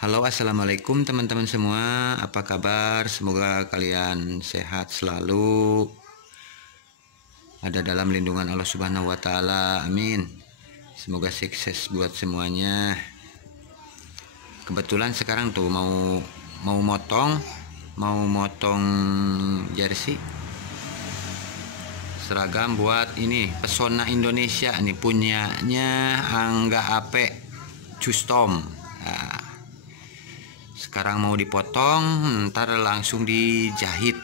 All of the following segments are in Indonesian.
Halo, assalamualaikum teman-teman semua. Apa kabar? Semoga kalian sehat selalu, ada dalam lindungan Allah Subhanahu wa Ta'ala. Amin. Semoga sukses buat semuanya. Kebetulan sekarang tuh mau motong jersey seragam buat ini Pesona Indonesia, ini punyanya Angga Ape Custom. Nah, sekarang mau dipotong, ntar langsung dijahit.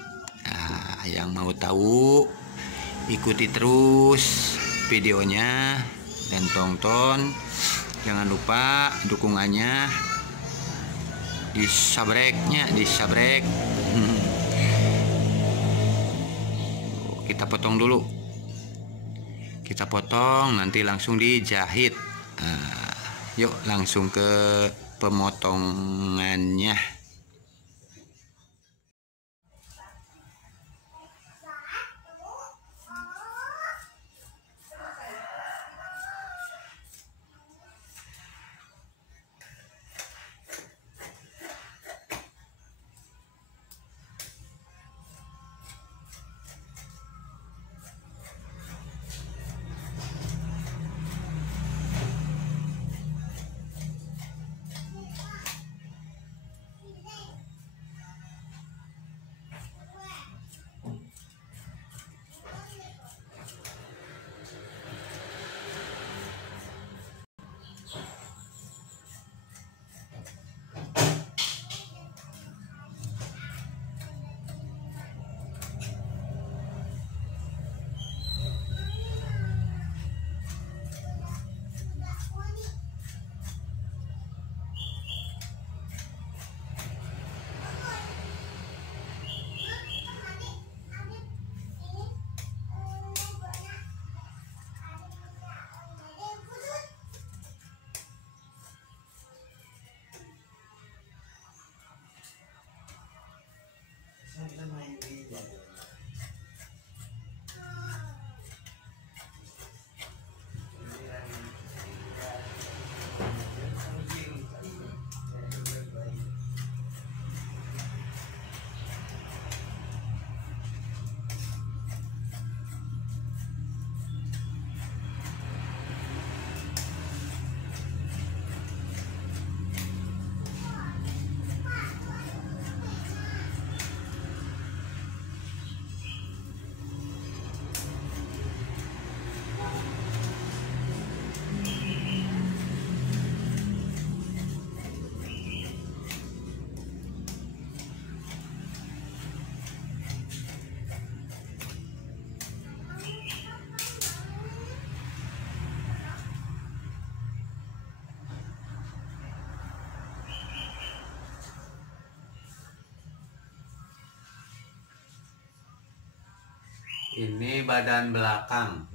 Nah, yang mau tahu ikuti terus videonya dan tonton. Jangan lupa dukungannya, disabrek. Kita potong dulu. Kita potong, nanti langsung dijahit. Nah, yuk langsung ke pemotongannya. Ini badan belakang.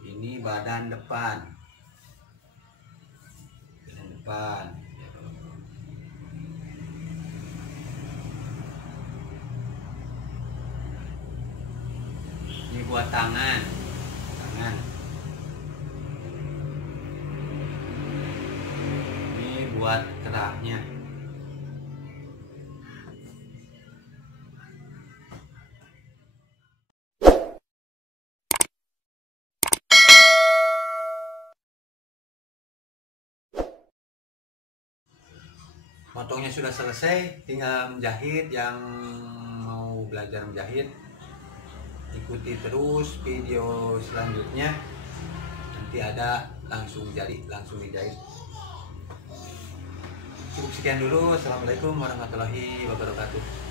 Ini badan depan. Ini buat tangan. Ini buat kerahnya. Potongnya sudah selesai, tinggal menjahit. Yang mau belajar menjahit, ikuti terus video selanjutnya. Nanti ada langsung dijahit. Cukup sekian dulu. Assalamualaikum warahmatullahi wabarakatuh.